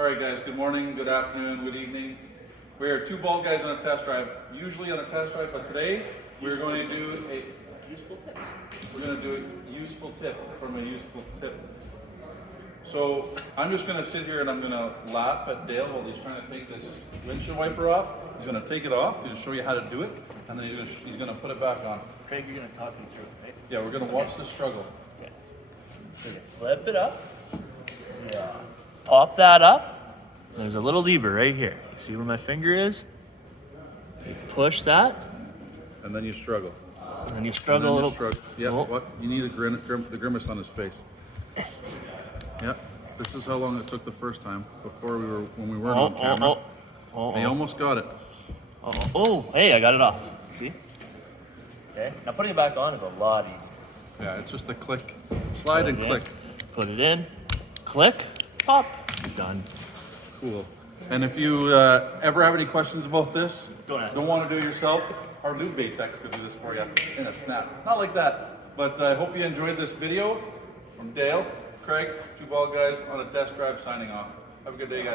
All right, guys, good morning, good afternoon, good evening. We are two bald guys on a test drive, usually on a test drive, but today we're going to do a useful tip. We're going to do a useful tip from a useful tip. So I'm just going to sit here and I'm going to laugh at Dale while he's trying to take this windshield wiper off. He's going to take it off, he's going to show you how to do it, and then he's going to put it back on. Craig, you're going to talk me through it, right? Yeah, we're going to watch this struggle. Okay. So you flip it up. Yeah. Pop that up. There's a little lever right here. See where my finger is? You push that. And then you struggle. And then you struggle a little. Yeah, Oh. what? You need the grimace on his face. Yeah, this is how long it took the first time when we weren't on camera. He almost got it. Oh, hey, I got it off. See? Okay. Now putting it back on is a lot easier. Yeah, it's just a click. Slide and click. Put it in. Click. Pop. Done. Cool. And if you ever have any questions about this, Don't want to do it yourself, our Lube techs could do this for you in a snap. Not like that, but I hope you enjoyed this video from Dale, Craig, two bald guys on a test drive signing off. Have a good day, guys.